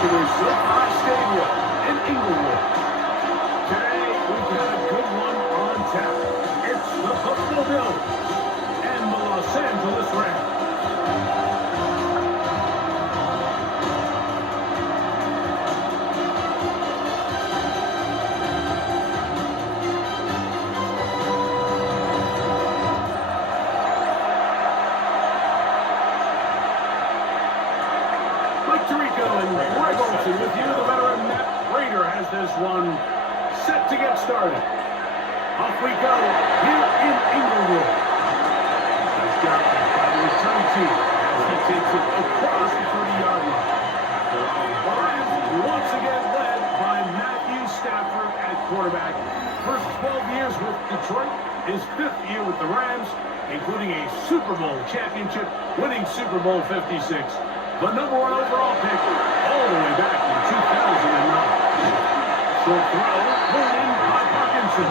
to their SoFi Stadium in Inglewood. Today, we've got a good one on tap. It's the Buffalo Bills and the Los Angeles Rams. With you, the veteran Matt Prater has this one set to get started. Off we go here in Inglewood. He's got it by the return team as he takes it across the 30-yard line. The Rams once again led by Matthew Stafford at quarterback. First 12 years with Detroit, his 5th year with the Rams, including a Super Bowl championship, winning Super Bowl 56. The #1 overall pick all the way back in 2009. Short throw, pulled in by Parkinson.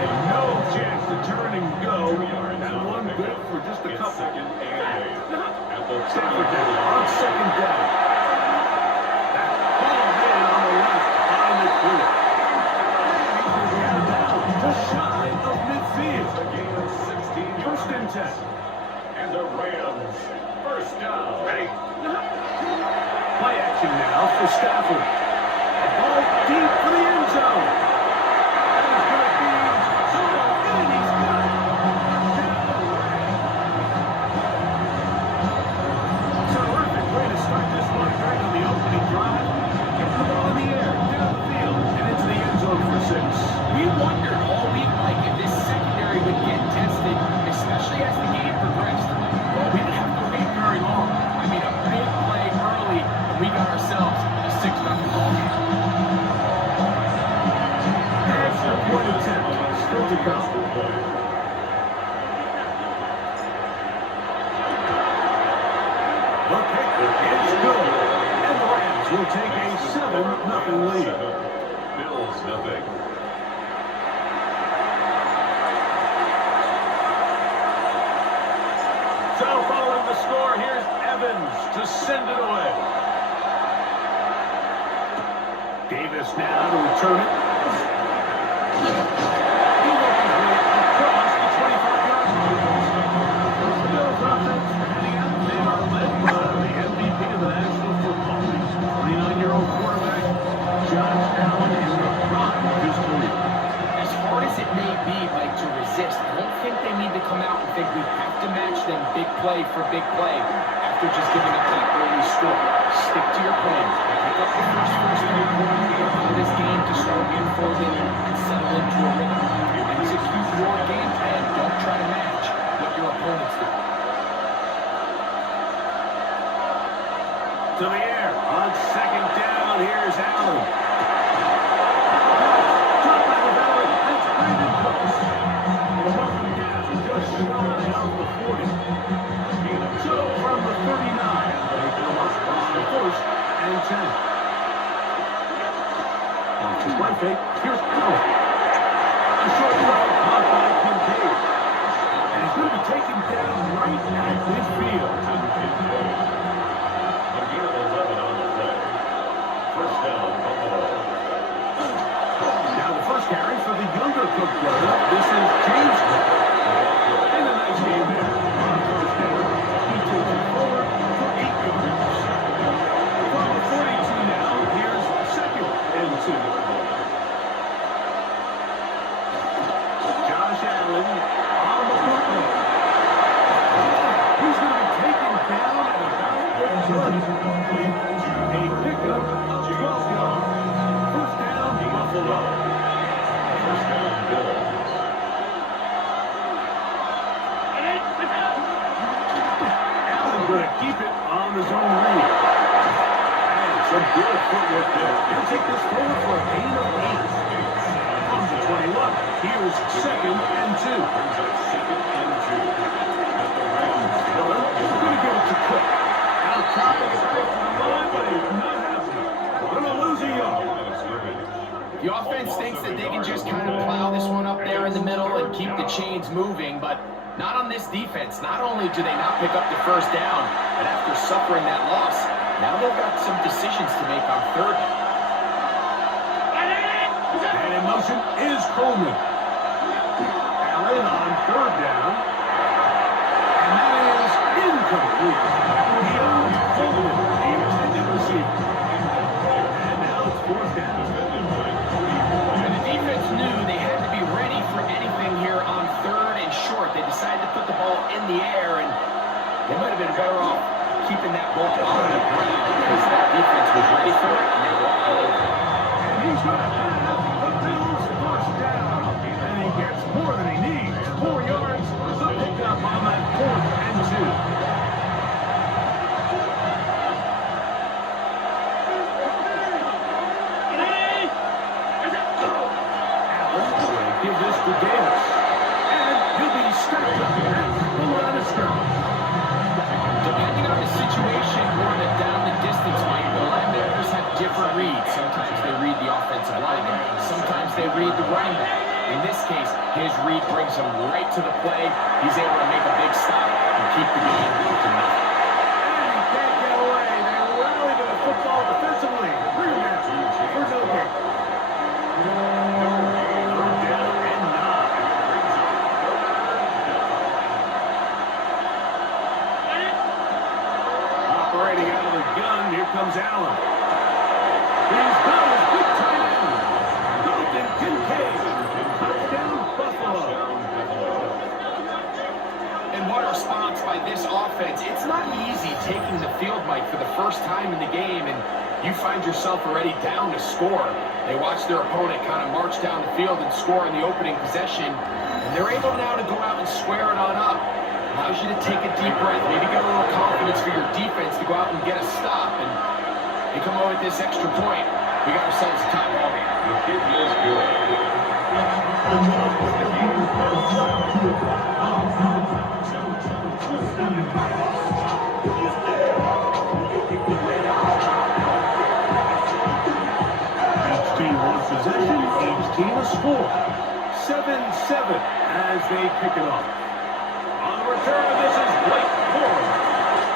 And no chance to turn and go. That one good for just a couple. Stafford on second down. That ball in on the left by McCool. He's going to be out of bounds, just shy of midfield. A gain of 16. First and 10. And the Rams. First down. Ready. Play action now for Stafford. A ball deep for the end zone. That is going to be Zoro, and he's got it. Terrific way to start this one right on the opening drive. Getting the ball in the air, down the field, and into the end zone for 6. We wondered all week, Mike, if this secondary would get tested, especially as the game progressed. Well, we didn't have to wait very long. I mean, a big play early, and we got ourselves a 6-0 ball game. That's the point attempt. Still to go. The kick is good. And the Rams will take a 7-0 lead. Bills nothing. So following the score, here's Evans to send it away. Davis now to return it. He worked his way across the 25-yard line. The Bills offense heading out. They are led by the MVP of the National Football League, 29-year-old quarterback Josh Allen in the prime of his career. As hard as it may be, Mike, to resist, I don't think they need to come out and think we have to match them big play for big play after just giving up that early score. Stick to your plan. Pick up the first 3 quarters of this game to start unfolding and settle into a rhythm. Execute your game plan. Don't try to match what your opponents do. To the air on second down. Here's Allen. Caught by the veteran. That's Brandon Cooks. And welcome down just shy of the 40. So from the 39, they come up on first and 10. Off his right fake. Here's Allen. A short throw caught by Kincaid. And he's going to be taken down right at midfield. Now the first carry for the younger Cook brother. This is James Cook. And a nice game there. On first down, he takes it forward for 8 yards. From the 42 now, here's second and 2. Josh Allen on the football. He's going to be taken down at about the 20. A pickup of 12 yards. First down, Buffalo. First down, Bills. Allen going to keep it on his own read. And some good footwork there. He'll take this forward for a gain of 8. From the 21, here's second and 2. Brings up second and 2. At the Rams. Miller is going to give it to Cook. Now Cobb is straight to the line, but he's not happy. Going to lose a yard. The offense thinks that they can just kind of plow this one up there in the middle and keep the chains moving, but not on this defense. Not only do they not pick up the first down, but after suffering that loss, Now they've got some decisions to make on third. And in motion is Coleman. Allen on third down. And that is incomplete. Beyond Coleman, the intended receiver. And now it's fourth down. And the defense knew they had to be ready for anything here on third and short. They decided to put the ball in the air, and they might have been better off keeping that ball on the ground because that defense was ready for it, and they were all over it. And he's going to have the Bills first down. And he gets more than he needs. 4 yards. The pickup on that 4th and 2. Give this to Davis. And he'll be stopped at the line of scrimmage. Depending on the situation or the down the distance, Mike, the linebackers have different reads. Sometimes they read the offensive lineman, sometimes they read the running back. In this case, his read brings him right to the play. He's able to make a big stop and keep the game to nothing. And he can't get away. They rally to the football defensively. Rebound for no gain. Third down and 9. Operating out of the gun, here comes Allen. He's got his big tight end. Dalton Kincaid. Touchdown, Buffalo. And what a response by this offense. It's not easy taking the field, Mike, for the first time in the game, and you find yourself already down to score. They watch their opponent kind of march down the field and score in the opening possession, and they're able now to go out and square it on up. Allows you to take a deep breath, maybe get a little confidence for your defense to go out and get a stop, and they come away with this extra point. We got ourselves a tie ball game. The kick is good. Each team wants possession, each team a score. 7-7 as they pick it up. On the return, this is Blake Corum.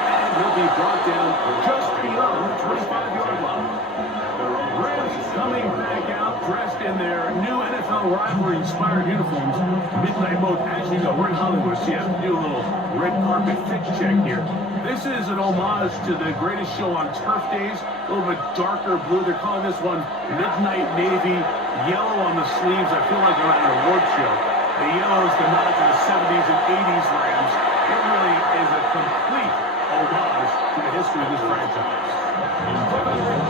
And he'll be brought down just beyond the 25-yard line. Rams coming back out dressed in their new NFL rivalry-inspired uniforms. Midnight Mode, as you know, we're in Hollywood, so you have to do a little red carpet fit check here. This is an homage to the greatest show on turf days. A little bit darker blue. They're calling this one Midnight Navy. Yellow on the sleeves. I feel like we're at an award show. The yellow is the nod to the 70s and 80s Rams. It really is a complete homage to the history of this franchise.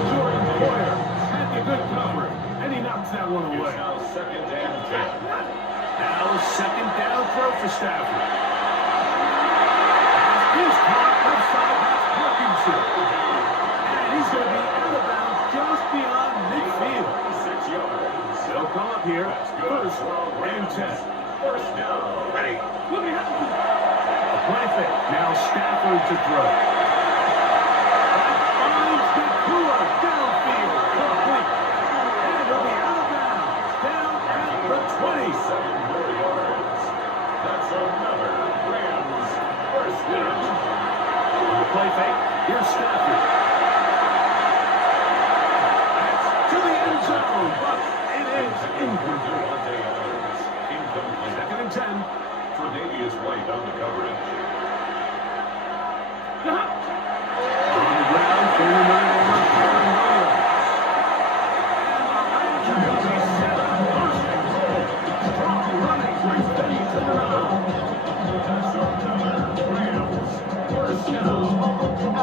Jordan Poyer had the good cover, and he knocks that one away. Now second and 10. Now second down throw for Stafford. He's caught left side, that's Parkinson. And he's going to be out of bounds just beyond midfield. 6 yards. They'll come up here, first and 10. First down. Ready, look at him. A play fake, now Stafford to throw. Finds Nakua downfield, complete. And he'll be out of bounds, down at the 20. 7 more yards. That's another Rams first down. On the play fake, here's Stafford. That's to the end zone, but it is incomplete. Incomplete. Second and 10. Tre'Davious White on the coverage. On the ground, 49-yard Karen Williams. And the Rams are going to be set up first and goal. Strong running, brings them to the round. That's another Rams first down.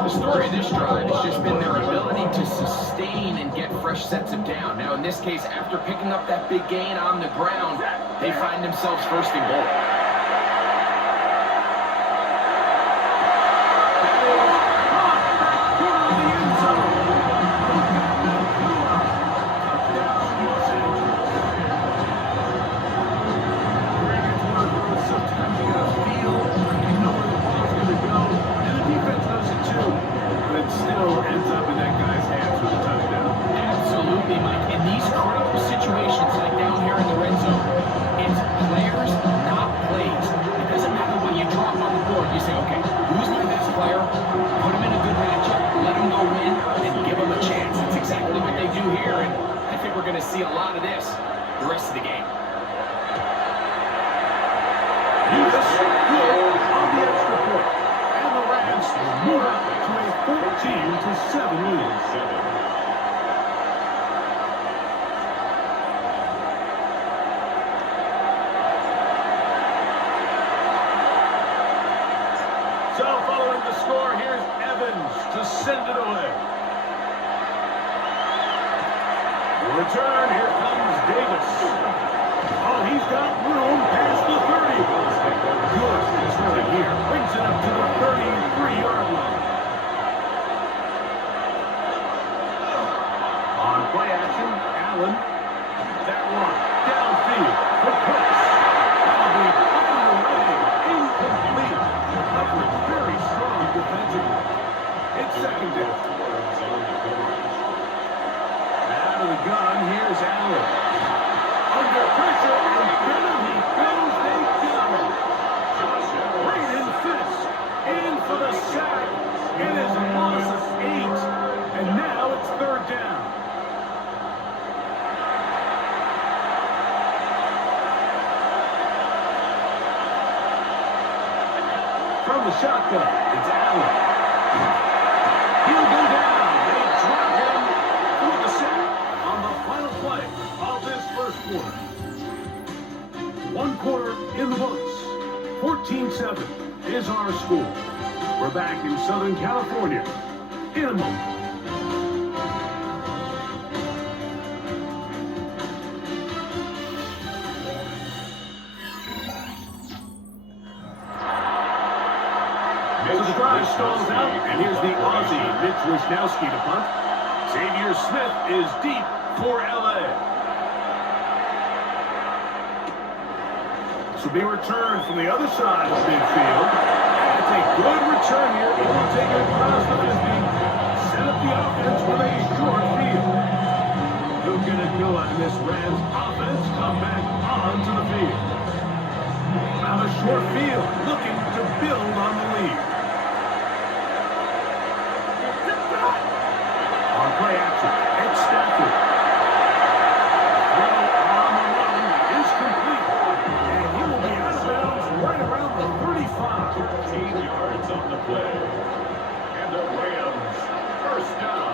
The story of this drive has just been their ability to sustain and get fresh sets of down. Now, in this case, after picking up that big gain on the ground, they find themselves first and goal. Still ends up in that guy's hands with a touchdown. Absolutely, Mike. In these critical situations, like down here in the red zone, it's players, not plays. see a lot of this the rest of the game. Davis, good on the extra point. And the Rams move up to a 14-7 lead. So following the score, here's Evans to send it away. The return, here comes Davis. Oh, he's got room past the 30. Good return here. Brings it up to the 33-yard line. On play action, Allen. That one downfield for Cooks. That'll be on the way. Incomplete. Coverage very strong defensively. It's second down. Out of the gun, here's Allen. Under pressure, and down he goes. They got him. Braden Fisk in for the sack. It is a loss of 8, and now it's third down. From the shotgun, it's Allen. He'll go down. They drop him for the sack on the final play of this first quarter. One quarter in the books. 14-7 is our score. We're back in Southern California in a moment. The drive stalls out, and here's the Aussie, Mitch Wisnowski to punt. Xavier Smith is deep for L.A. This will be returned from the other side of midfield. And it's a good return here. It will take it across the 50. Set up the offense with a short field. Who can it go on this Rams offense? Come back onto the field. Now a short field, looking to build on the lead. On play action, it's Stafford. Throw on the run is complete. And he will be out of bounds right around the 35. 15 yards on the play. And the Rams, first down.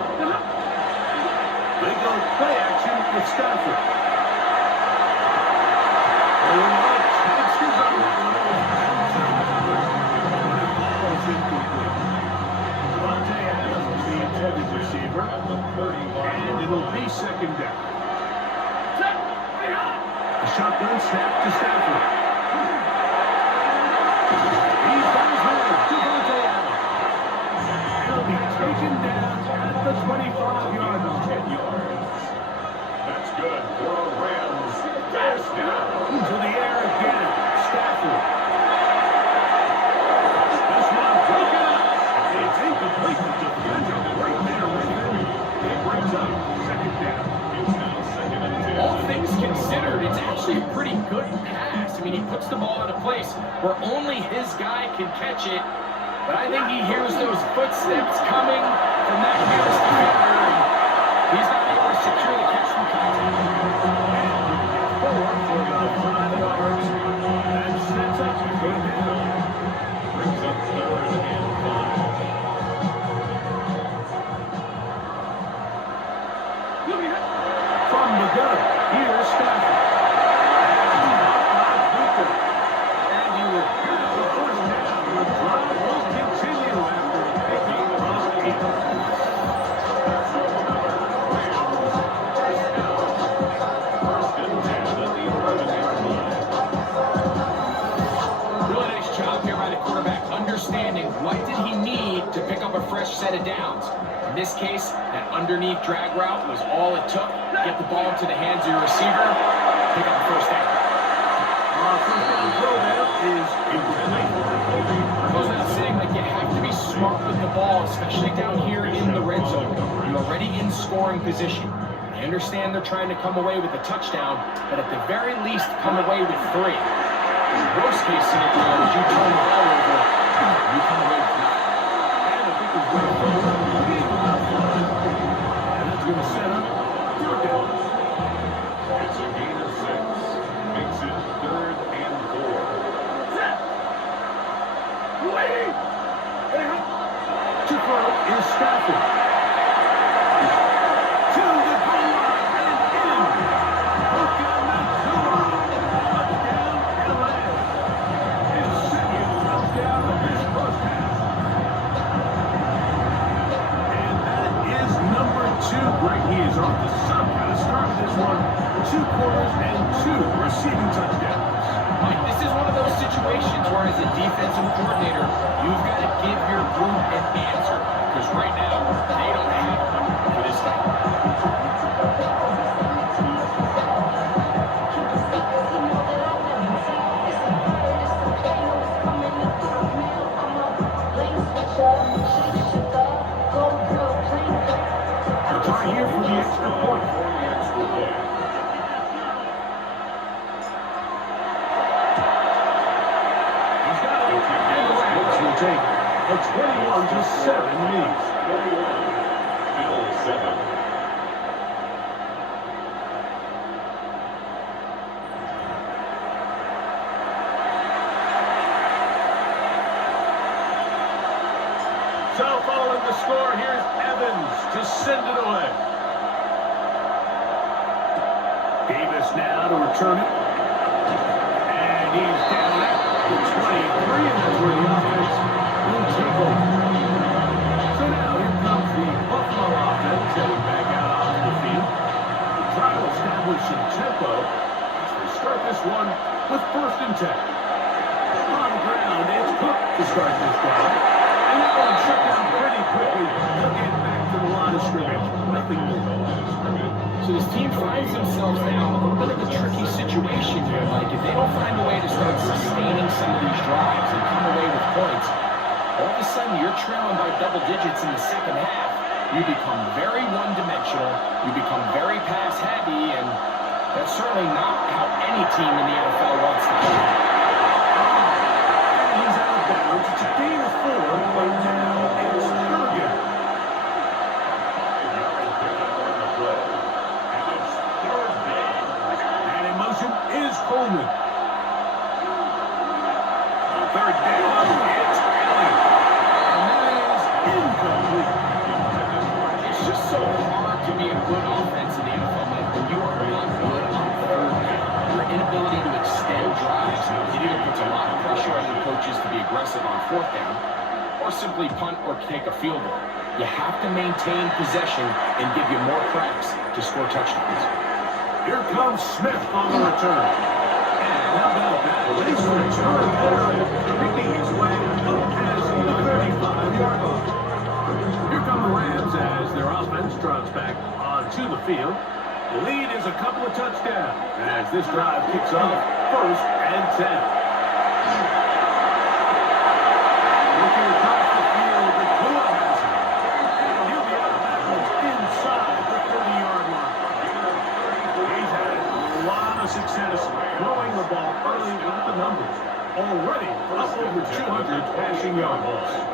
They go play action with Stafford. Receiver, and it'll be second down. A shotgun snap to Stafford. He's got his man, Devontae Adams. He'll be taken down at the 25-yard line. 10 yards. That's good for the Rams. First down. To the air again, Stafford. This one broken up. It's incomplete. The defender right there with him. It brings up second down. It's now second and 10. All things considered, it's actually a pretty good pass. I mean, he puts the ball in a place where only his guy can catch it. But I think he hears those footsteps coming from that nearest defender, and he's not able to secure the catch from contact. Forward for about 5 yards. And sets up to go down. Brings up third and 5. From the gun, here's Stafford. And you will have the first down. The drive will continue after a picking of 8. First and 10 at the 11-yard line. Really nice job here by the quarterback, understanding what did he need to pick up a fresh set of downs. In this case, that underneath drag route was all it took. Get the ball into the hands of your receiver, pick up the first down. First down throw there is incomplete. Goes without saying, like, you have to be smart with the ball, especially down here in the red zone. You're already in scoring position. I understand they're trying to come away with a touchdown, but at the very least, come away with 3. Worst case scenario is you turn the ball over, you come away with nothing. And I think it's going to throw. And that's going to set up third down. throw is Stafford. To the goal line and in. Puka Nacua. Touchdown, LA. His second touchdown of this first half. And that is number 2. Greg, he is off to some kind of start with this one. 2 quarters and 2 receiving touchdowns. Mike, this is one of those situations where as a defensive coordinator, you've got to give your group an answer. Because right now, they don't have one for this game. A try here for the extra point. Take a 21-7 lead. 21-7. So following the score, here's Evans to send it away. Davis now to return it. And he's down at the 23, and that's where the offense will take over. So now here comes the Buffalo offense heading back out onto the field. They try to establish some tempo as they start this one with 1st and 10. On the ground, it's Cook to start this drive. And that one shut down pretty quickly. They'll get back to the line of scrimmage. Nothing more. So this team finds themselves now in a little bit of a tricky situation here. Like, if they don't find a way to start sustaining some of these drives and come away with points, all of a sudden you're trailing by double digits in the second half. You become very one-dimensional. You become very pass-heavy, and that's certainly not how any team in the NFL wants to play. And he's out of bounds. It's a gain of 4, but now it's Jurgen. And in motion is Coleman. On 3rd down, it's Allen. And that is incomplete. It's just so hard to be a good offense in the NFL, Mike, when you are not good on 3rd down. Your inability to extend drives, it either puts a lot of pressure on your coaches to be aggressive on 4th down, or simply punt or take a field goal. You have to maintain possession and give you more cracks to score touchdowns. Here comes Smith on the return. And how about that? Nice return there, picking his way up past the 35-yard line. Here come the Rams as their offense trots back onto the field. The lead is a couple of touchdowns as this drive kicks off 1st and 10. Looking across the field, the Tua has it. And he'll be out of bounds inside the 30-yard line. He's had a lot of success throwing the ball early with the numbers. Already up over 200 passing yards.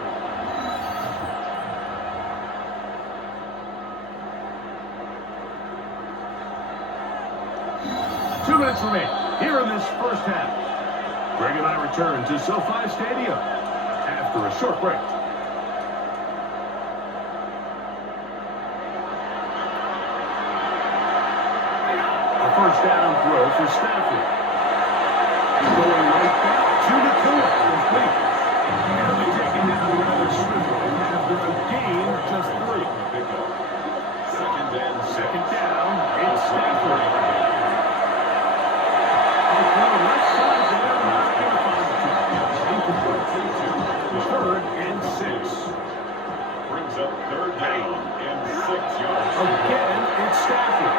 Two minutes remain here in this first half. Greg and I return to SoFi Stadium after a short break. A 1st down throw for Stafford. Going right back to Nacua. Complete. And he'll be taken down rather swiftly after a gain of just 3. Second down, it's Stafford. Left side there, not going to find the incomplete. 3rd and 6. Brings up 3rd down and 6 yards. Again, it's Stafford.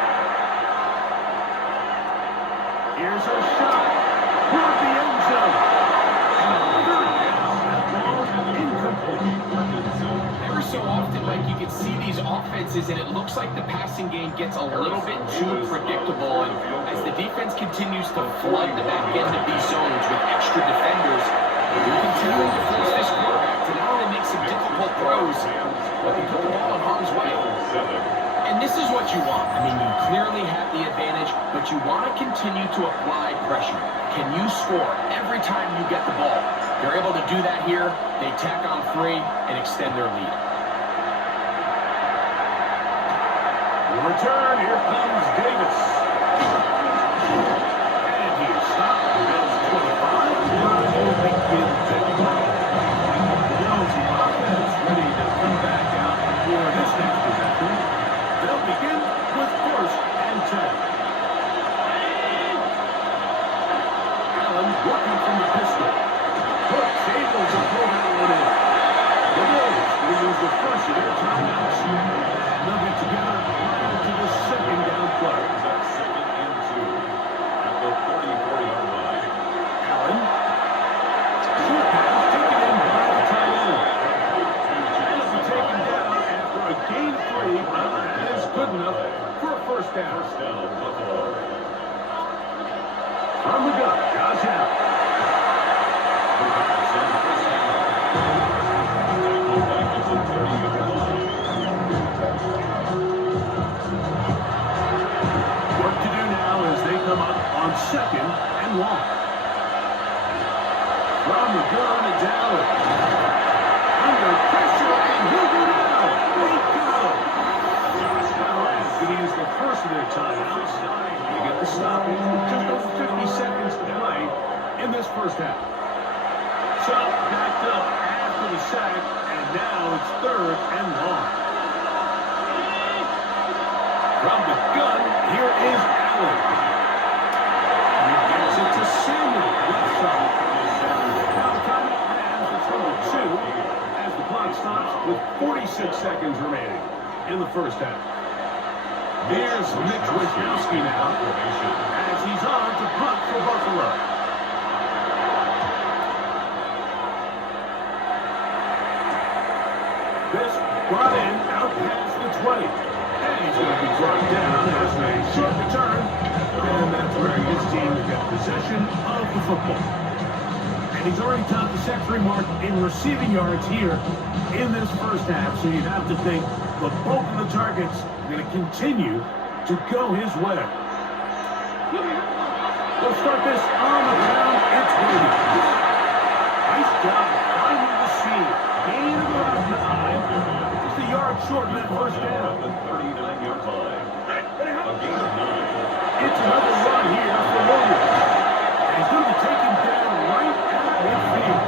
Here's a shot toward the end zone. And a 3rd down, that ball incomplete. Every so often, Mike, you can see these offenses, and it looks like the passing game gets a little bit too predictable. And as the defense continues to flood the back end of these zones with extra defenders, they're continuing to force this quarterback to not only make some difficult throws, but to put the ball in harm's way. And this is what you want. I mean, you clearly have the advantage, but you want to continue to apply pressure. Can you score every time you get the ball? They're able to do that here. They tack on 3 and extend their lead. return. Here comes Davis. And he is stopped. Bills 25. Drive will begin to play. The Bills offense ready to come back out for this next possession. They'll begin with 1st and 10. Allen working from the pistol. Brooks able to pull that one in. The Bills will use the first of their timeouts. They'll get together prior to the 2nd down play. That's 2nd and 2 at the 44-yard line. Allen. Short pass taken in by the tight end. And it'll be taken down after a gain of 3. That is good enough for a 1st down. First down, Buffalo. From the gun, Josh Allen. The pass on 1st down. Tackle back at the 30-yard line. Work to do now as they come up on 2nd and 1. From the gun, it's Allen. Under pressure, and he'll go down. They got him. Josh Allen is going to use the first of their timeouts. They get the stoppage with just over 50 seconds to play in this 1st half. So, backed up after the sack, and now it's 3rd and 1. From the gun, here is Allen. He gets it to Samuel, left side. Now the timeout lands with number 2 as the clock stops with 46 seconds remaining in the 1st half. Here's Mitch Wisnowski now as he's on to punt for Buffalo. This brought in out past the 20. And he's going to be brought down as a short return. And that's where his team will get possession of the football. And he's already topped the century mark in receiving yards here in this 1st half. So you'd have to think the bulk of the targets are going to continue to go his way. They'll start this on the ground. It's waiting. Nice job finding the seam. Gain of about 9. Just a yard short in that 1st down. The 39-yard line. A gain of 9. It's another run here for Williams. And he's going to be taken down right at midfield.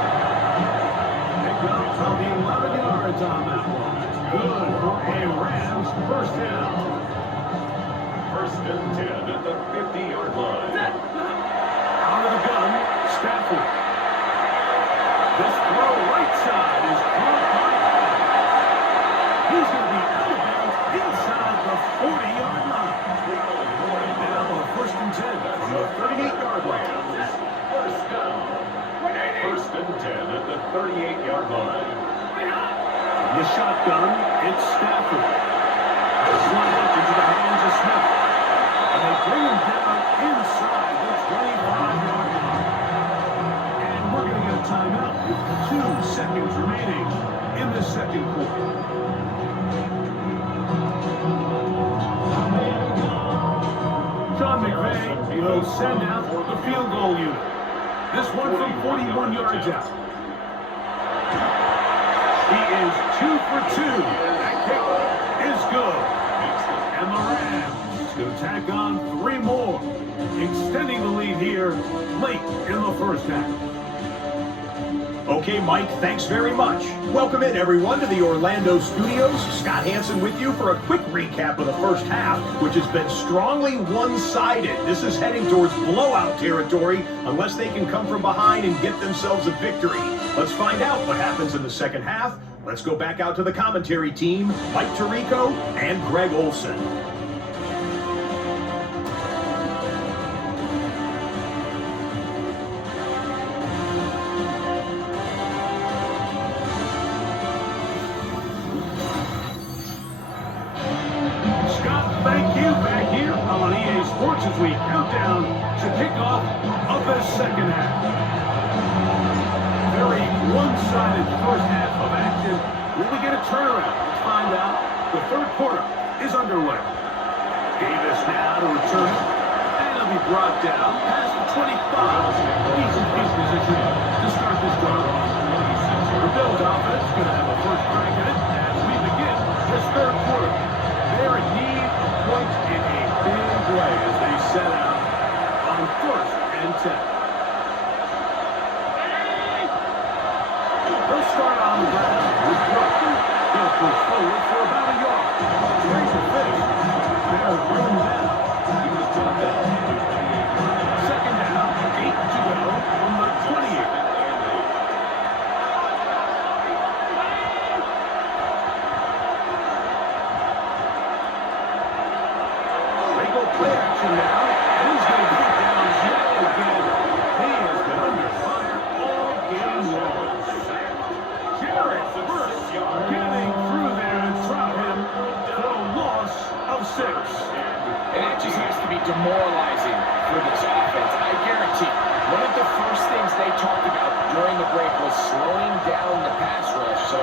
Pick up from the 11 yards on that one. Good for a Rams 1st down. 1st and 10 at the 50-yard line. Out of the gun, Stafford. This throw right side is caught by Allen. He's going to be out of bounds inside the 40-yard line. Now on 1st and 10 from the 38-yard line. 1st down. 1st and 10 at the 38-yard line. From the shotgun, it's Stafford. Slide up into the hands of Smith. And they bring him down inside the 25-yard line. And we're going to get a timeout with 2 seconds remaining in the 2nd quarter. Sean McVay will send out the field goal unit. This one from 41 yards out. He is 2 for 2. That kick is good. And the Rams going to tack on 3 more, extending the lead here late in the 1st half. Okay, Mike, thanks very much. Welcome in, everyone, to the Orlando studios. Scott Hansen with you for a quick recap of the 1st half, which has been strongly one-sided. This is heading towards blowout territory unless they can come from behind and get themselves a victory. Let's find out what happens in the 2nd half. Let's go back out to the commentary team, Mike Tirico and Greg Olson. Thank you. Back here on EA Sports as we count down to kickoff of the 2nd half. Very one-sided 1st half of action. Will we get a turnaround? Let's find out. The 3rd quarter is underway. Davis now to return it. And he'll be brought down past the 25. Decent field position to start this drive off. The Bills offense going to have a first crack at it as we begin this 3rd quarter. They're in need of points possession now. And he's going to get down yet again. He has been under fire all game long. Jarrett first getting through there and drop him for a loss of 6. And that just has to be demoralizing for this offense. I guarantee one of the first things they talked about during the break was slowing down the pass rush. So,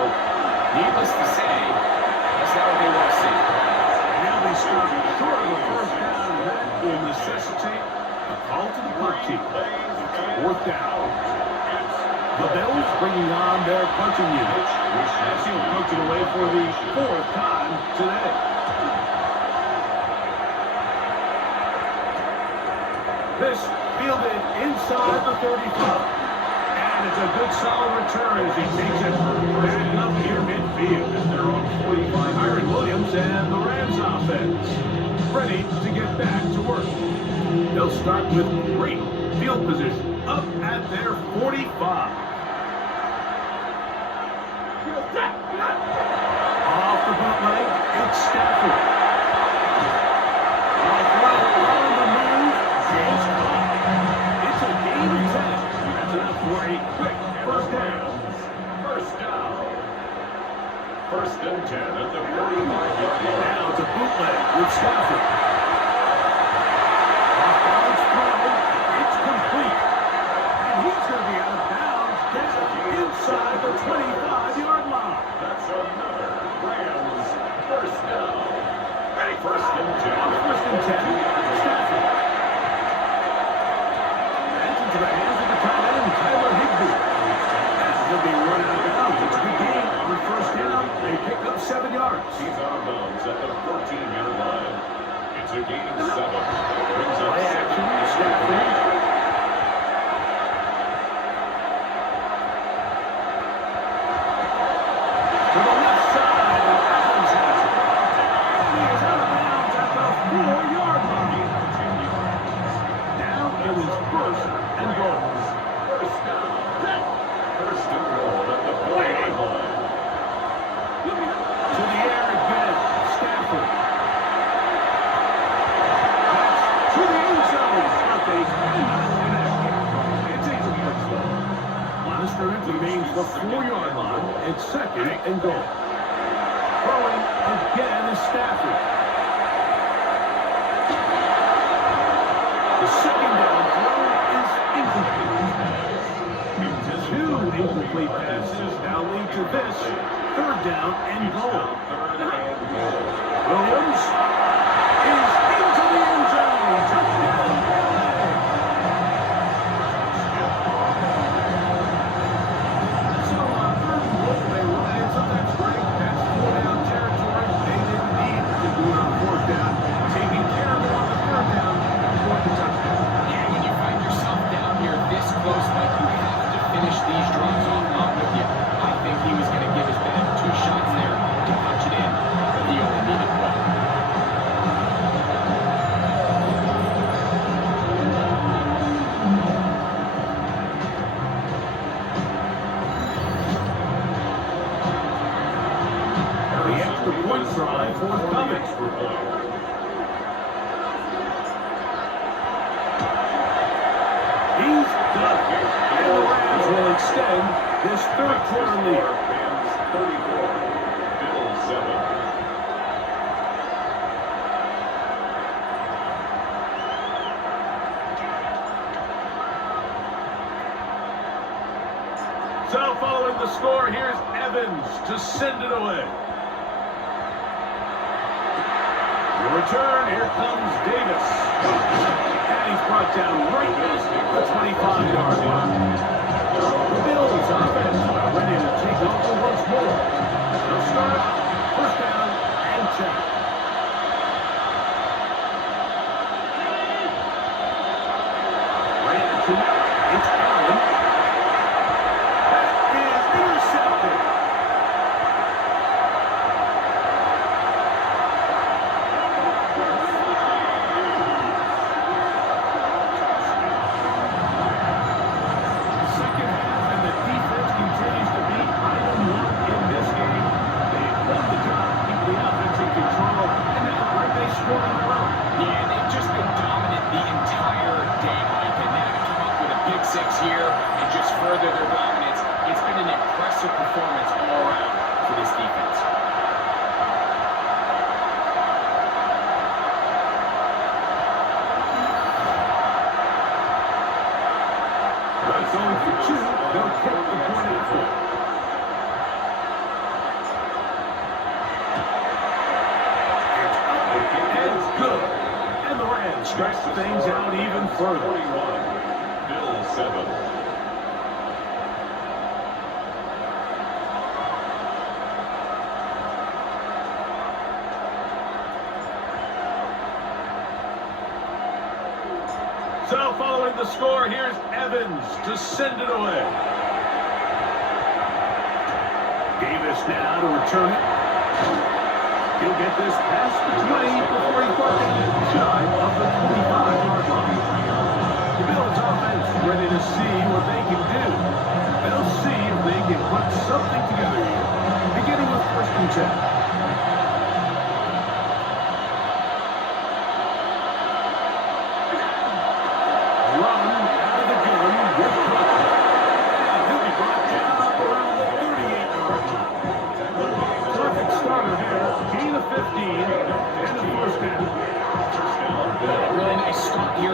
needless to say, that's not what they want to see. Now they stop short of the first down, and that will necessitate a call to the punt team. 4th down. The Bills bringing on their punting unit. As he'll punch it away for the 4th time today. This fielded inside the 35. And it's a good solid return as he takes it back up here midfield. They're on 45. Myron Williams and the Rams offense ready to get back to work. They'll start with great field position up at their 45. Off the bootleg, it's Stafford. On the move, it's caught. It's a gain of 10. That's enough for a quick first down. First and 10 at the 45-yard line. Now it's a bootleg with Stafford. Off balance throw, it's complete. And he's going to be out of bounds down inside the 25-yard line. That's another Rams first down. First and 10. First and 10, Stafford. And into the hands of the tight end, Tyler Higbee. And he'll be run out of bounds. It's a good game on first down. They pick up 7 yards. He's out of bounds at the 14-yard line. It's a gain of 7. Brings up Play action, 2nd. Stafford. To the left side, and Adams has it. And he is out of bounds at the 4-yard line. Now it is first and goal. First down. First and goal at the 4-yard line. To the air again, Stafford. That's to the end zone. But they cannot connect. It's incomplete though. Monster remains the 4-yard line. It's second and goal. Throwing again is Stafford. The second down throw is incomplete. 2 incomplete passes now lead to this 3rd down and goal. Williams is into the end zone. Touchdown. So on 3rd and goal, they run it. So that's great. That's 4-down territory. They didn't need to do it on 4th down. Taking care of it on the 3rd down for the touchdown. Yeah, when you find yourself down here this close, like you have to finish these drives off. I'm with you. I think he was going to give his man 2 shots there to punch it in, but he only needed 1. The extra point try forthcoming. He's done it. And the Rams will extend this 3rd quarter lead. Rams 34. Bills 7. So following the score, here's Evans to send it away. The return, here comes Davis. And he's brought down right at the 25-yard line. The Bills offense are ready to take over once more. They'll start first down and 10. Right at 2, it's Allen. That is intercepted. Second half, and the defense continues to be item 1 in this game. They've done stretch things out even further. 41, Bill 7. So following the score, here's Evans to send it away. Davis now to return it. He'll get this past the 20 before he brought it shy of the 25-yard line. The Bills offense ready to see what they can do. They'll see if they can put something together here. Beginning with 1st and 10.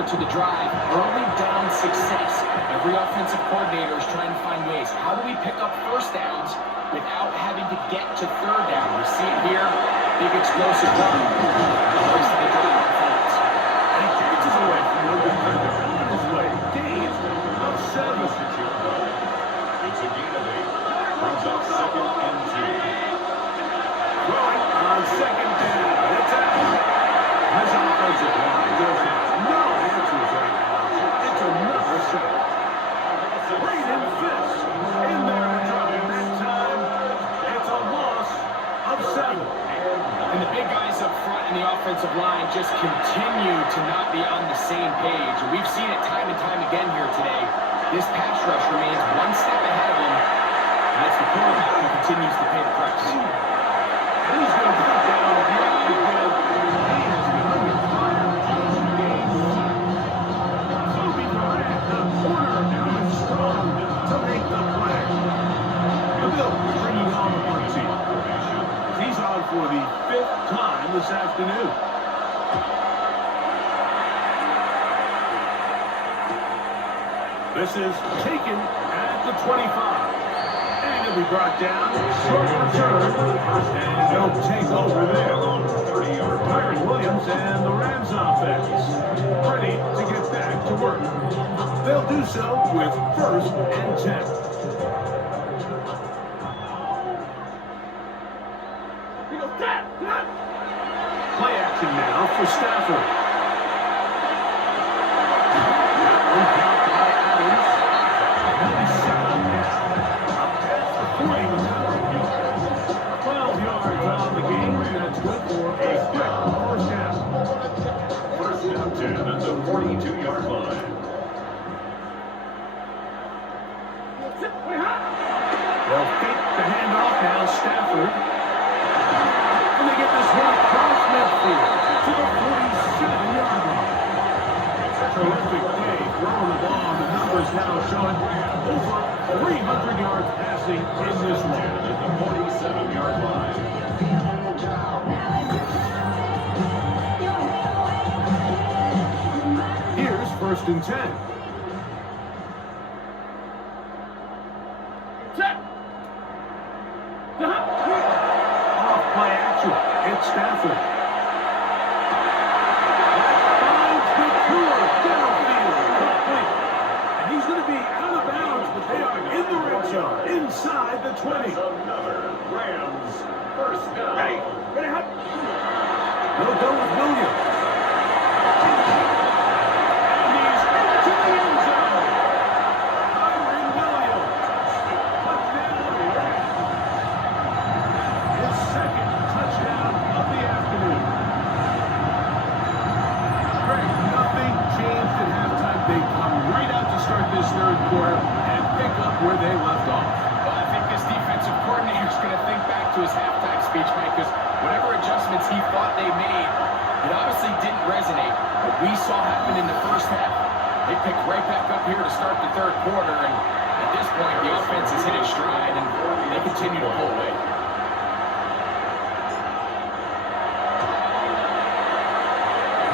To the drive, early down success. Every offensive coordinator is trying to find ways. How do we pick up 1st downs without having to get to 3rd down? We see it here, big explosive run. Close to the drive offense. And he dances away from the defender on his way. Gain of 7. It's a gain of 8. Brings up 2nd and 2. Throwing on 2nd down. It's out. This offensive line just has no answers right now. It's another sack. Braden Fisk in there to drop it that time. It's a loss of 7. And the big guys up front in the offensive line just continue to not be on the same page. And we've seen it time and time again here today. This pass rush remains one step ahead of them. And it's the quarterback who continues to pay the price. And he's going to put down yet again. He has been under fire each game. Kobe Durant, the corner, now is strong to make the play. The Bills bringing on the punt team. He's on for the 5th time this afternoon. This is taken at the 25. And it'll be brought down. Short return. And they'll take over there. 30-yard Byron Williams and the Rams offense ready to get back to work. They'll do so with 1st and 10. Play action now for Stafford. One count by Adams. And he's set up now. Up past the 40 with 12 yards on the game. That's good for a quick 1st down. 1st and 10 at the 42-yard line. They'll fake the handoff now. Stafford. And they get this one across midfield to the 47-yard line. Terrific day throwing the ball. The numbers now showing over 300 yards passing in this one. At the 47-yard line. Here's 1st and 10. Off play action. It's Stafford. Finds McClure downfield. Complete. And he's going to be out of bounds, but they are in the red zone, inside the 20. Another Rams 1st down. They'll go with Williams. And he's into the end zone. Byron Williams. Touchdown. His 2nd touchdown of the afternoon. Greg, nothing changed at halftime. They come right out to start this 3rd quarter and pick up where they left off. Well, I think this defensive coordinator is going to think back to his halftime speech, Mike, because whatever adjustments he thought they made, it obviously didn't resonate. What we saw happen in the 1st half, they picked right back up here to start the 3rd quarter, and at this point, the offense has hit its stride, and they continue to pull away.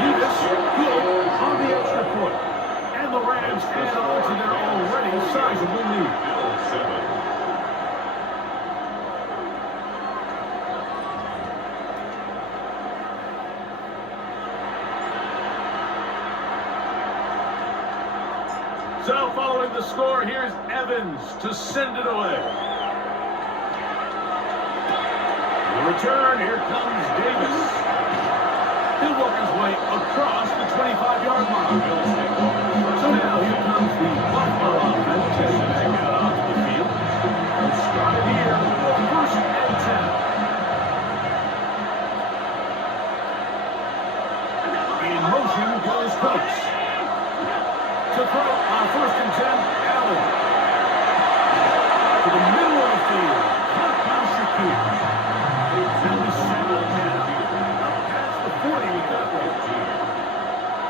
Davis, good on the extra point. And the Rams add on to their already sizable lead. Bill 7. So following the score, here's Evans to send it away. The return, here comes Davis. He'll work his way across the 25-yard line. So now here comes the Buffalo offense heading back out onto the field. We'll start it here with first and 10. In motion goes Cooks. To throw on first and 10, Allen. To the middle of the field, caught by Shakir. Now we settle down. Past the 40 we got right.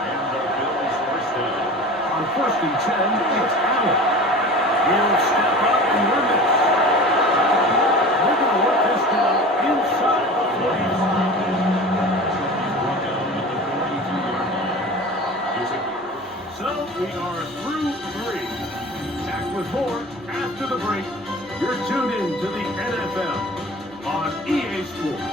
And the Bills first down. On first and 10, it's Allen. He'll step up and run this. We're going to work this down inside the 45. So we are through 3. Back with more after the break. You're tuned in to the NFL on EA Sports.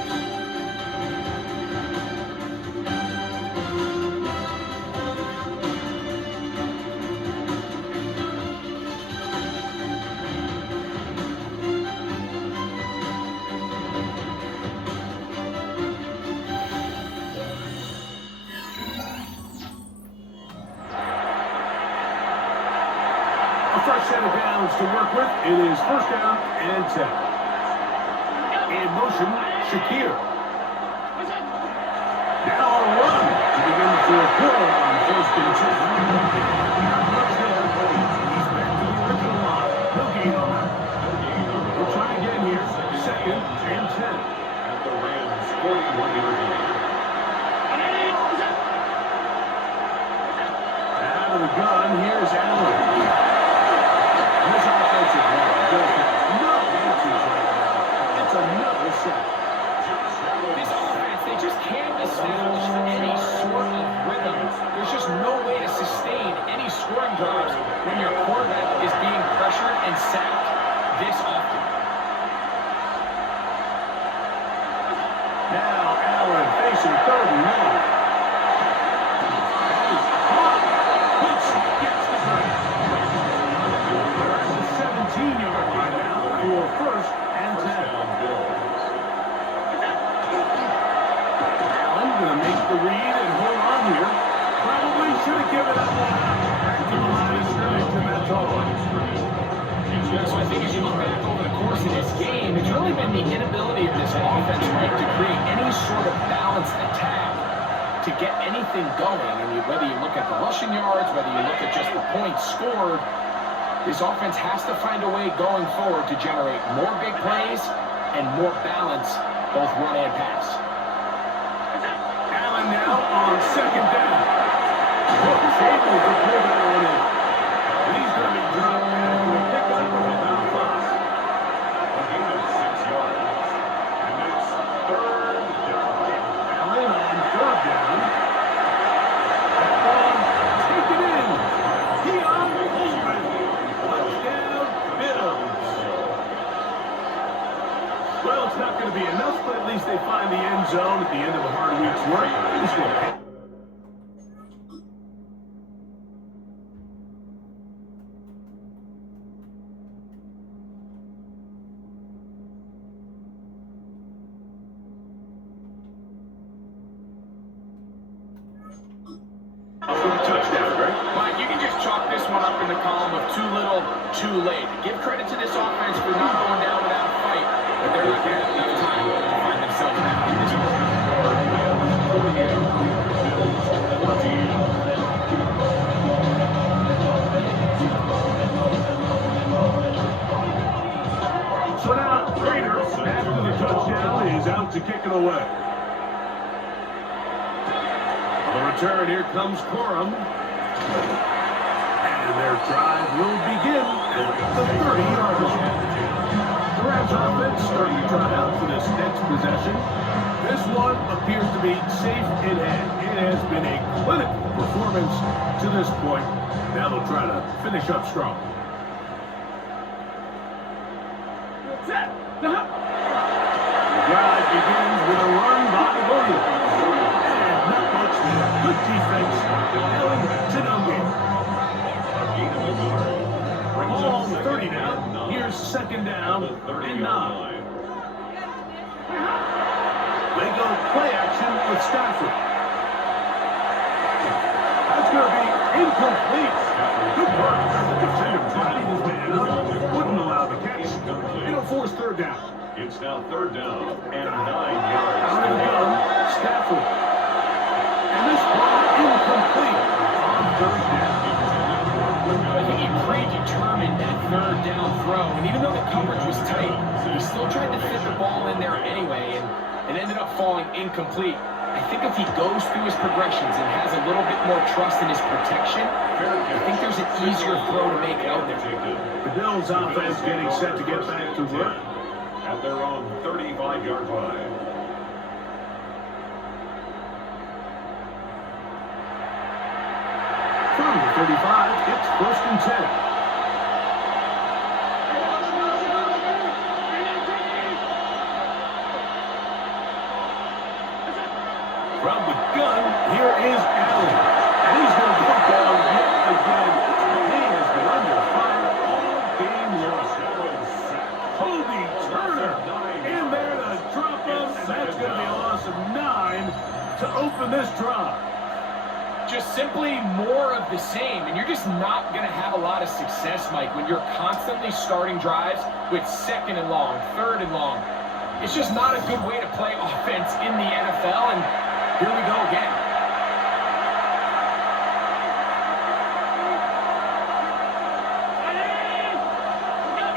A fresh set of downs to work with. It is first down and 10. In motion, Shakir. Now a run to begin for Hill on first and 10. Not much there. He's back to the original line. No gain on that. We'll try again here. Second and 10. At the Rams 41-yard line. Out of the gun, here's Allen. This offensive line does no answers right now. It's another sack. This offense, they just can't establish any sort of rhythm. There's just no way to sustain any scoring drives when your quarterback is being pressured and sacked this often. Now Allen facing third and 9. That is caught. Woods gets the break. They're at the 17-yard line now for first and 10. Allen going to make the read and hold on here. Probably should have given that one out. Back to the line of scrimmage, and that's all. Yeah, so I think as you look back over the course of this game, it's really been the inability of this offense, right, to create any sort of balanced attack to get anything going. I mean, whether you look at the rushing yards, whether you look at just the points scored, this offense has to find a way going forward to generate more big plays and more balance, both run and pass. Allen now on second down. Brooks able to pull that one in. And he's going to be dropped after a pickup of about 5. A gain of 6 yards. And it's third down. Allen on third down. That one, take it in. Keon Coleman. Touchdown, Bills. Well, it's not going to be enough, but at least they find the end zone at the end of a hard week's work. This one. For the touchdown, Greg. Mike, you can just chalk this one up in the column of too little, too late. Give credit to this offense for not going down without a fight, but they're not going to have enough time to find themselves back in this one. So now, Raiders, after the touchdown, is out to kick it away. On the return, here comes Corum. And their drive will begin at the 30-yard line. The Rams offense starting to try out for this next possession. This one appears to be safe in hand. It has been a clinical performance to this point. Now they'll try to finish up strong. The drive begins with a run by Williams. And not much there. Good defense. Allen to no gain. A gain of go play action with Stafford. That's going to be incomplete. Good work. The defender bodied his man up. Wouldn't allow the catch. It'll force third down. It's now third down and 9 yards. Out of the gun, Stafford. And this ball incomplete on third down. I think he predetermined that third down throw, and even though the coverage was tight, he still tried to fit the ball in there anyway, and it ended up falling incomplete. I think if he goes through his progressions and has a little bit more trust in his protection, I think there's an easier throw to make out there. The Bills offense getting set to get back to work. At their own 35-yard line. From the 35, it's first and 10. From the gun, here is Allen. And he's going to put down yet again. He has been under fire all game long. Kobe Turner in there to drop him, and that's going to be a loss of 9 to open this drive. Just simply more of the same, and you're just not going to have a lot of success, Mike, when you're constantly starting drives with second and long, third and long. It's just not a good way to play offense in the NFL, and here we go again.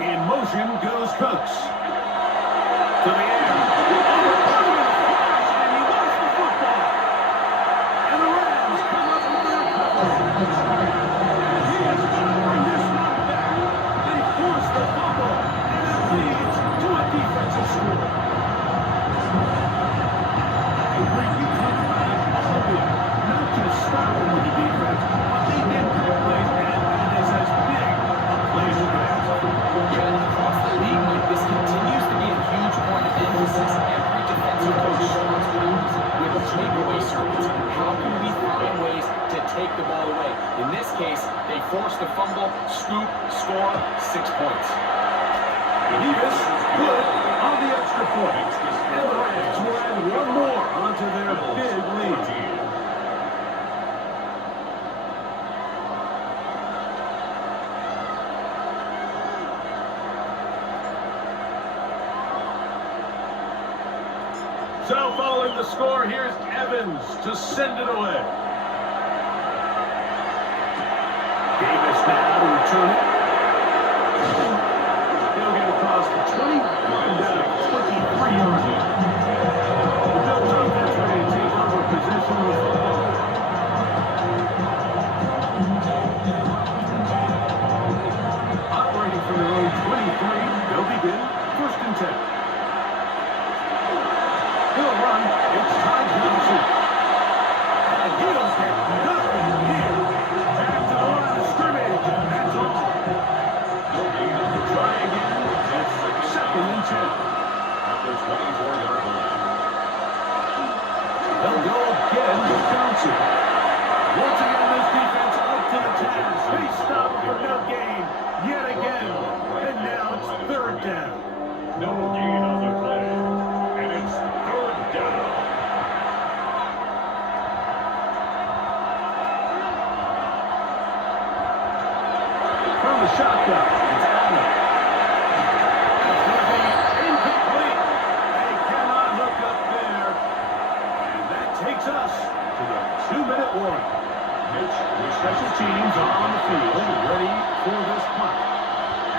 In motion goes Cooks. To the air. And he lost the football. And the Rams come up with their cover. And he has got to bring this one back. They force the fumble. And it leads to a defensive score. And Greg, you talked about it all week. Not just stopping with the defense, but they get good plays, and it is as big a play as you can ask for. Yeah, across the league, Mike, this continues to be a huge point of emphasis. Every defensive coach starts practice with takeaway circuits. How can we find ways to take the ball away? In this case, they force the fumble, scoop, score, 6 points. Davis good on the extra point. And the Rams will add one more onto their big lead. So following the score, here's Evans to send it away. Davis now to return it. He'll get across the 20 and down 23 yards. The Bills offense ready to take over position with the ball. Operating from their own 23, they'll begin first and 10. He'll run. It's Ty Johnson. And he'll get nothing here. Back to the line of scrimmage, and that's all. Try again. It's second and 10. At their 24-yard line. They'll go again with Johnson. Once again, this defense up to the task. They stop for no gain yet again. And now it's third down. No gain on the play. And it's third down. From the shotgun, it's Allen. It's going to be incomplete. They cannot hook up there. And that takes us to the 2-minute warning. Mitch, the special teams are on the field, ready for this punt,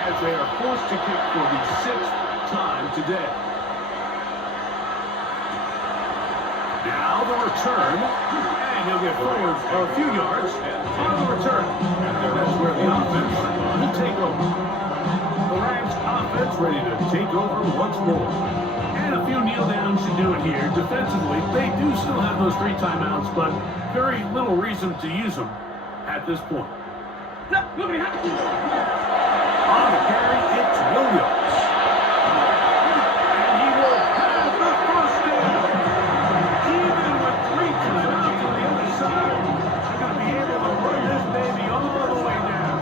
as they are forced to kick for the 6th time today. Now the return, and he'll get forward a few yards on the return. And that's where the offense will take over. The Rams offense ready to take over once more. And a few kneel downs should do it here. Defensively, they do still have those 3 timeouts, but very little reason to use them at this point. On the carry, it's Williams. And he will have the first down. Even with 3 timeouts on the other side, they're going to be able to run this baby all the way down.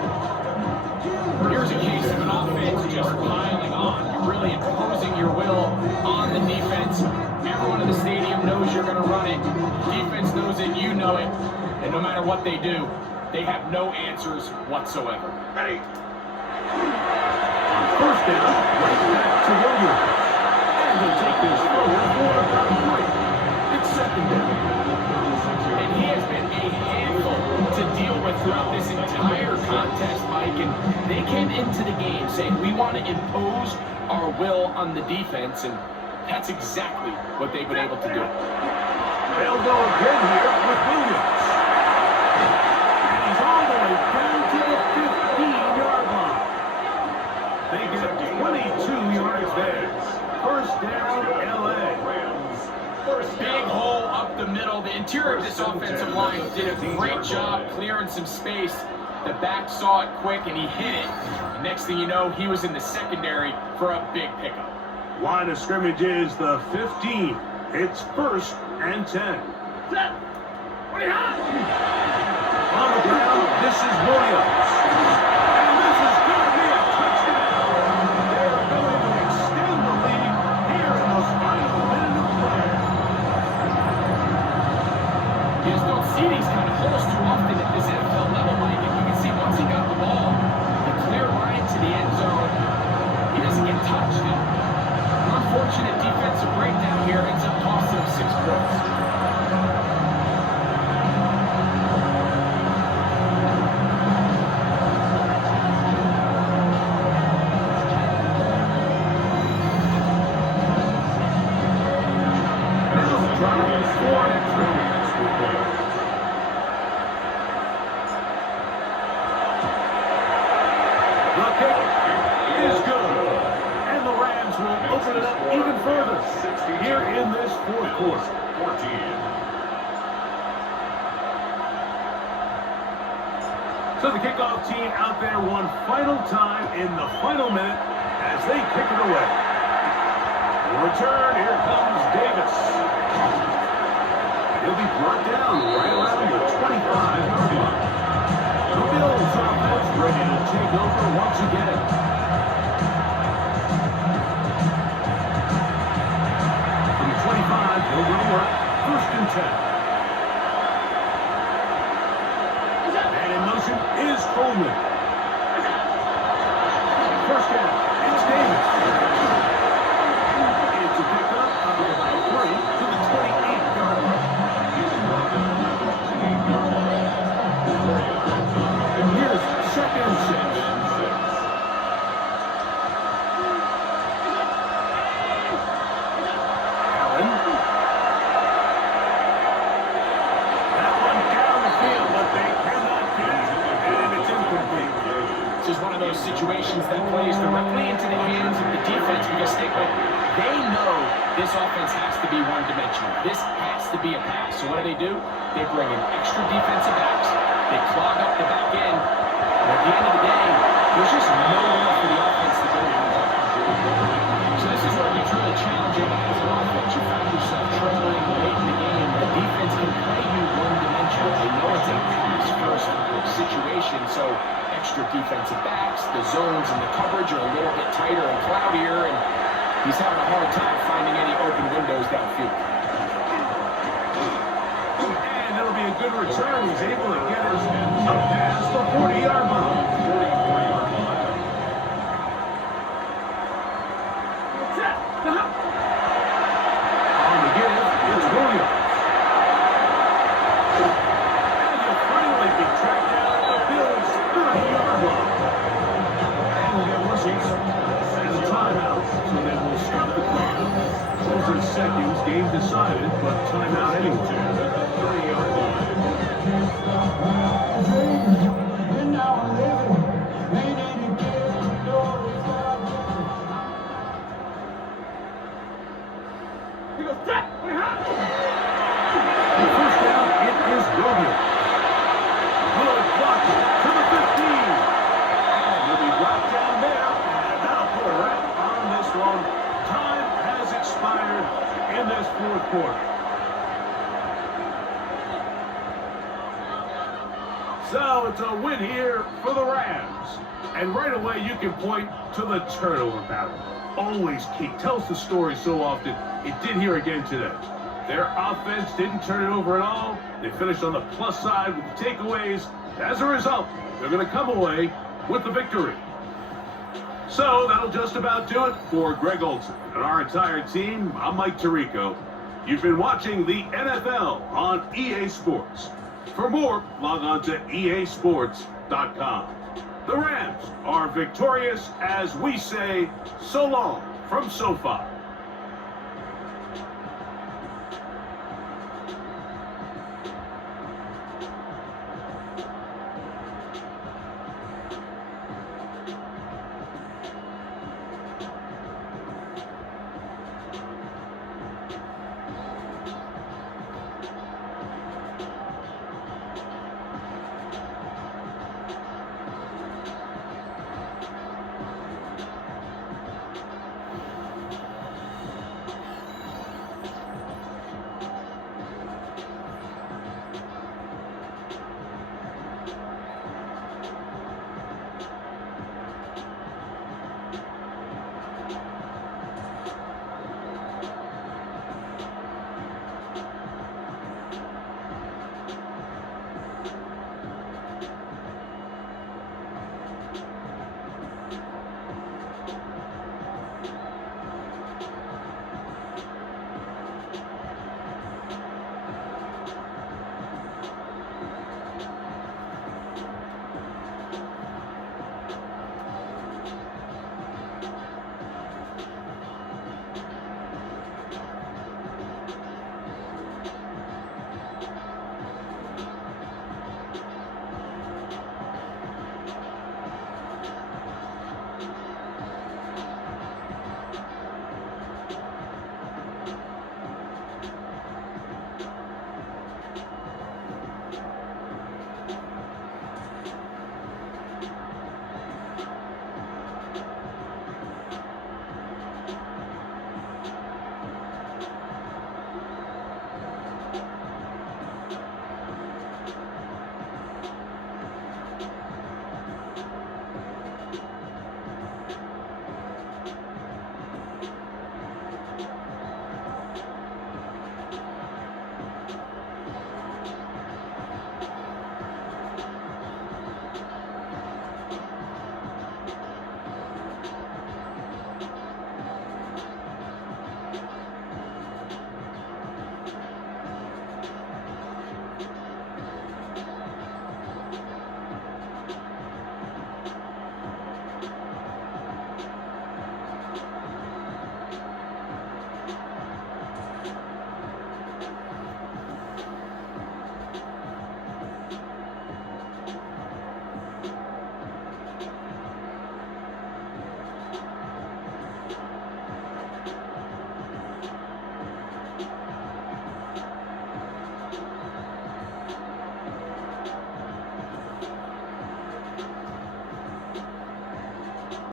Here's a case of an offense just piling on. You're really imposing your will on the defense. Everyone in the stadium knows you're going to run it. Defense knows it. You know it. And no matter what they do, they have no answers whatsoever. Ready. First down, right back to Williams. And he'll take this forward for about 3. It's second down. And he has been a handful to deal with throughout this entire contest, Mike. And they came into the game saying, we want to impose our will on the defense. And that's exactly what they've been able to do. They'll go again here with Williams. And he's all the way down to the 15-yard line. They get 22 yards there. First down, L.A. Big hole up the middle. The interior of this offensive line did a great job clearing some space. The back saw it quick and he hit it. Next thing you know, he was in the secondary for a big pickup. Line of scrimmage is the 15. It's first and 10. On the ground, this is Williams. And this is going to be a touchdown. They're going to extend the lead here in the final minute of play. You just don't see these kind of holes too often at this NFL level, Mike. And you can see once he got the ball, the clear line to the end zone, he doesn't get touched. And an unfortunate defensive breakdown here ends up costing him 6 points. So the kickoff team out there one final time in the final minute as they kick it away. The return, here comes Davis. He'll be brought down right around the 25-yard line. The Bills offense ready to take over once again. From the 25, he'll go to work. First and 10. Is Coleman. First down, it's Davis. It's a pickup of about 3 to the 28-yard line. And here's second and 6. Allen. That one down the field, but they cannot get it. This is one of those situations that plays directly into the hands of the defense because they know this offense has to be one-dimensional. This has to be a pass. So what do? They bring in extra defensive backs. They clog up the back end. And at the end of the day, there's just nowhere for the offense to go from there. So this is where it gets really challenging as an offense. You find yourself trailing late in the game. The defense can play you one-dimensional. They know it's a pass-first situation, so extra defensive backs, the zones and the coverage are a little bit tighter and cloudier, and he's having a hard time finding any open windows downfield. And it'll be a good return. He's able to get it up past the 40-yard line. 44-yard line. On the give, it's Williams. And he'll finally be tracked down at the Bills' 30-yard line. And we'll get whistles and a timeout. So then we'll stop the clock. Those are seconds, game decided, but timeout anyway. 30-yard line. First down, it is Williams. Good blocking to the 15. And he'll be brought down there. And that'll put a wrap on this one. Time has expired in this fourth quarter. So it's a win here for the Rams. And right away you can point to the turnover battle. Always key. Tells the story so often. It did here again today. Their offense didn't turn it over at all. They finished on the plus side with the takeaways. As a result, they're going to come away with the victory. So that'll just about do it for Greg Olson and our entire team. I'm Mike Tirico. You've been watching the NFL on EA Sports. For more, log on to easports.com. The Rams are victorious as we say so long from SoFi.